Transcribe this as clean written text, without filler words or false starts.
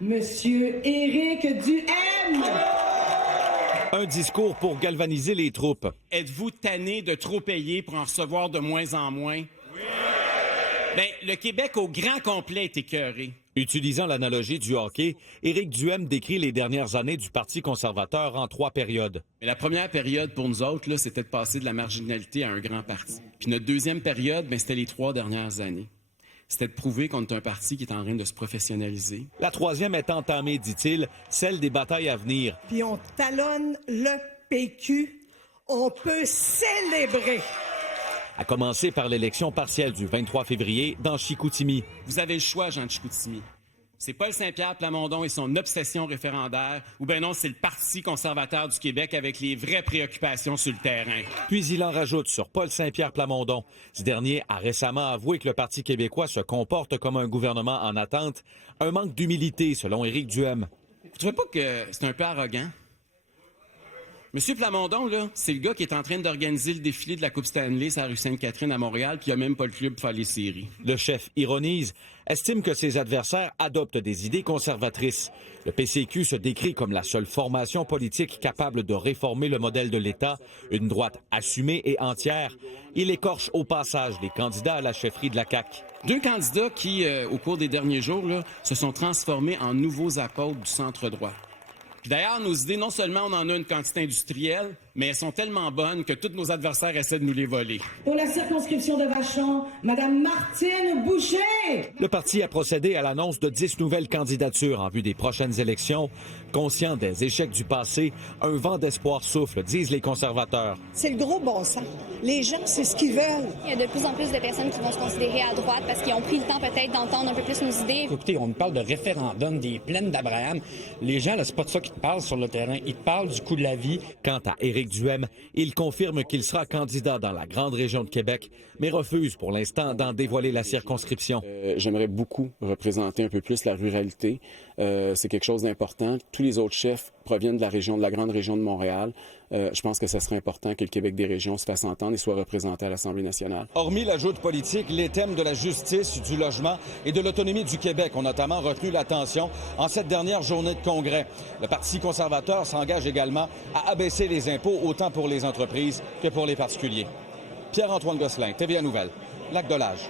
Monsieur Éric Duhaime. Un discours pour galvaniser les troupes. Êtes-vous tanné de trop payer pour en recevoir de moins en moins? Oui! Bien, le Québec au grand complet est écœuré. Utilisant l'analogie du hockey, Éric Duhaime décrit les dernières années du Parti conservateur en 3 périodes. Mais la première période pour nous autres, là, c'était de passer de la marginalité à un grand parti. Puis notre deuxième période, bien, c'était les 3 dernières années. C'était de prouver qu'on est un parti qui est en train de se professionnaliser. La troisième est entamée, dit-il, celle des batailles à venir. Puis on talonne le PQ. On peut célébrer. À commencer par l'élection partielle du 23 février dans Chicoutimi. Vous avez le choix, Jean de Chicoutimi. C'est Paul Saint-Pierre Plamondon et son obsession référendaire, ou bien non, c'est le Parti conservateur du Québec avec les vraies préoccupations sur le terrain. Puis il en rajoute sur Paul Saint-Pierre Plamondon. Ce dernier a récemment avoué que le Parti québécois se comporte comme un gouvernement en attente. Un manque d'humilité, selon Éric Duhaime. Vous trouvez pas que c'est un peu arrogant? Monsieur Plamondon, là, c'est le gars qui est en train d'organiser le défilé de la Coupe Stanley sur la rue Sainte-Catherine à Montréal, puis il a même pas le club pour faire les séries. Le chef ironise, estime que ses adversaires adoptent des idées conservatrices. Le PCQ se décrit comme la seule formation politique capable de réformer le modèle de l'État, une droite assumée et entière. Il écorche au passage les candidats à la chefferie de la CAQ. 2 candidats qui, au cours des derniers jours, là, se sont transformés en nouveaux apôtres du centre-droit. Puis d'ailleurs, nos idées, non seulement on en a une quantité industrielle, mais elles sont tellement bonnes que tous nos adversaires essaient de nous les voler. Pour la circonscription de Vachon, Madame Martine Boucher. Le parti a procédé à l'annonce de 10 nouvelles candidatures en vue des prochaines élections. Conscient des échecs du passé, un vent d'espoir souffle, disent les conservateurs. C'est le gros bon sens. Les gens, c'est ce qu'ils veulent. Il y a de plus en plus de personnes qui vont se considérer à droite parce qu'ils ont pris le temps peut-être d'entendre un peu plus nos idées. Écoutez, on nous parle de référendum, des plaines d'Abraham. Les gens, là, c'est pas de ça qu'ils te parlent sur le terrain. Ils te parlent du coût de la vie. Quant à Éric Duhaime, il confirme qu'il sera candidat dans la grande région de Québec, mais refuse pour l'instant d'en dévoiler la circonscription. J'aimerais beaucoup représenter un peu plus la ruralité. C'est quelque chose d'important. Tous les autres chefs proviennent de la grande région de Montréal. Je pense que ce serait important que le Québec des régions se fasse entendre et soit représenté à l'Assemblée nationale. Hormis la joute politique, les thèmes de la justice, du logement et de l'autonomie du Québec ont notamment retenu l'attention en cette dernière journée de congrès. Le Parti conservateur s'engage également à abaisser les impôts autant pour les entreprises que pour les particuliers. Pierre-Antoine Gosselin, TVA Nouvelles, Lac-de-L'Âge.